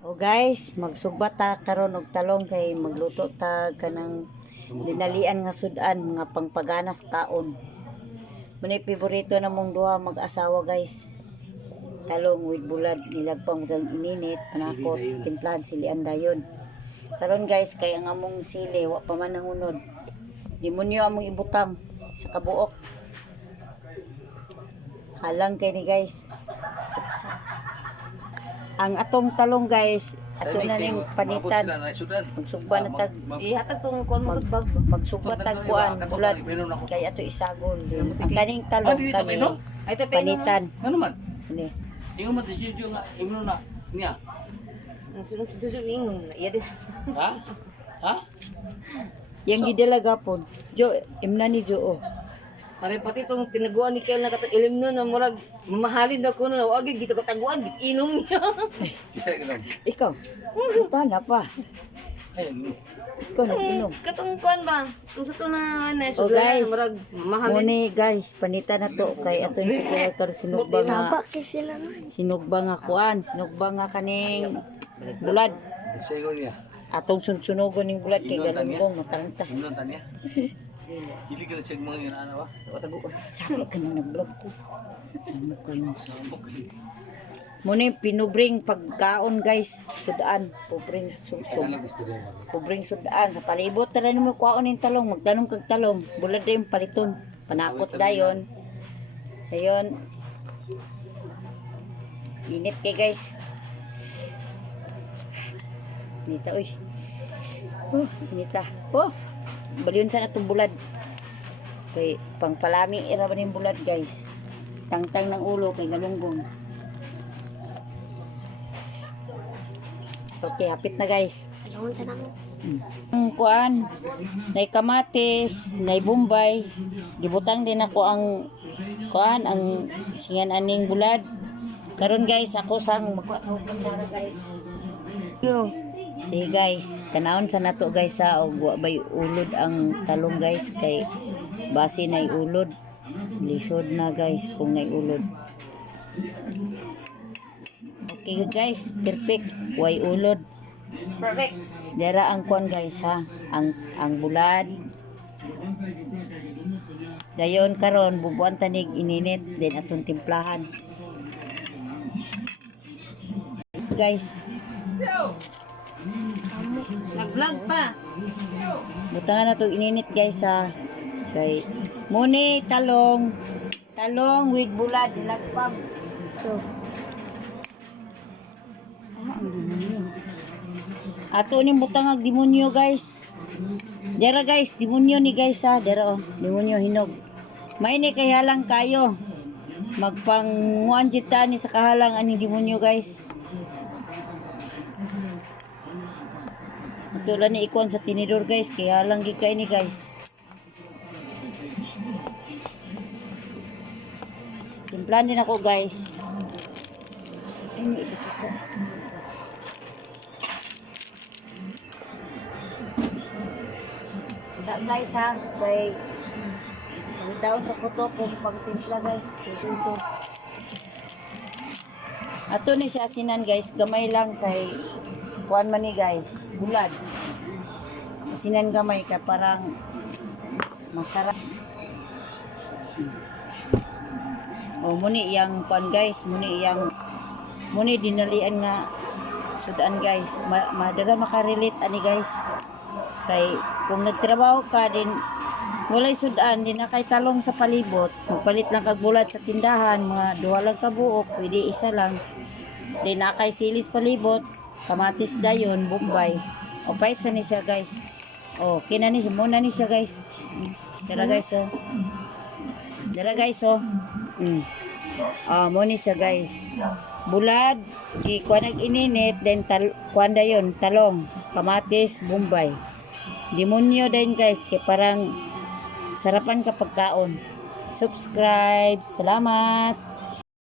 O guys, magsugbat ta karon og talong kay magluto ta kanang dinalian nga sudan nga pangpaganas kaon. Manay paborito namong duha mag-asawa guys. Talong with bulad nilagpang kang ininit, panakot, timplahan silian dayon. Karon guys, kay ang among sili wa pa man nangunod. Demonyo among ibutang sa kabuok. Halang kay ni guys. Ang atong talong guys, ato na ning panitan. Magsugba na tag ihatag tong kon magsugba tag kuan bulad kay ato isagol. Ang kaning talong kani panitan. Ano man? Ni. Di mo matisiyo nga imno na niya. Ang sunod-sunod ingon na iya din. Ha? Ha? Yang gidala gapon. Jo imna ni Jo. Oh. Pare pati tong tinaguan ni Kel na ilim na murag mamahalin na ko na wag gito ko taguan inom niya. Isa lang. Ikaw. Tana pa. Ay, lagi. Ikaw nag-inom. Katong kuan ba? Kung sa to na na Oh guys, murag mamahalin. muni guys, panitan na to kay ato ni siguro karon sinugba nga. Sinugba nga kuan, sinugba nga kaning bulad. Siya niya. Atong sunsunogon ning bulad kay galunggong mataranta. Imno tanya. Dili ka sa mga yan ano ba? Tago. Sabi ka nang nag-vlog ko. Ano kayo? Sabok. Muni pinubring pagkaon guys, sudaan, pobring Ano sudsud. gusto rin? Pobring sudaan sa palibot tara nimo kuaon ning talong, magtanong kag talong, bulad din paliton. Panakot dayon. Dayon. Init kay guys. Nita uy. Nita. Oh. Baliyon sa natong bulad. Kay pangpalami ira ba ning bulad guys. Tangtang ng ulo kay galunggong. Okay, hapit na guys. Ang kuan, nay kamatis, nay bombay. Gibutang din ako ang kuan, ang singan aning bulad. Karon guys, ako sang magkuha sa kutsara guys. Yo. Sige guys, tanawon sa nato guys sa og wa bay ulod ang talong guys kay base nay ulod. Lisod na guys kung nay ulod. Okay guys, perfect. Way ulod. Perfect. Dara ang kuan guys ha, ang bulad. Dayon karon bubuan tanig ininit then atong timplahan. Guys, Nag-vlog pa. butangan na to ininit guys ha. Kay muni talong with bulad lagpam. So. Ang demonyo. Ato ning butangag demonyo guys. Dara guys, demonyo ni guys ha. Dara oh, demonyo hinog. May ni kay halang kayo. Magpanguan jita ni sa kahalang aning demonyo guys. Tulad ni ikon sa tinidor guys, kaya lang gikay ni guys. Timplan din ako guys. Ini dito. Guys ha, kay daon sa kuto kung pagtimpla guys. Ito. Ato ni siya sinan guys, gamay lang kay kuan man ni guys, bulad. Asinan gamay ka parang masarap. O muni yang kuan guys, muni dinalian nga sudan guys. Madagan makarelate ani guys. Kay kung nagtrabaho ka din walay sudan din na kay talong sa palibot, magpalit lang kag bulad sa tindahan, mga duha lang ka buok, pwede isa lang. Din na kay silis palibot, kamatis dayon, bombay. O pait sa ni siya guys. O kina ni siya, muna ni siya guys. Dara guys oh. Dara guys oh. Mo ni siya guys. Bulad, di kuan nag ininit, then kuan dayon, talong, kamatis, bombay. Demonyo din guys, kay parang sarapan kapag kaon. Subscribe. Salamat.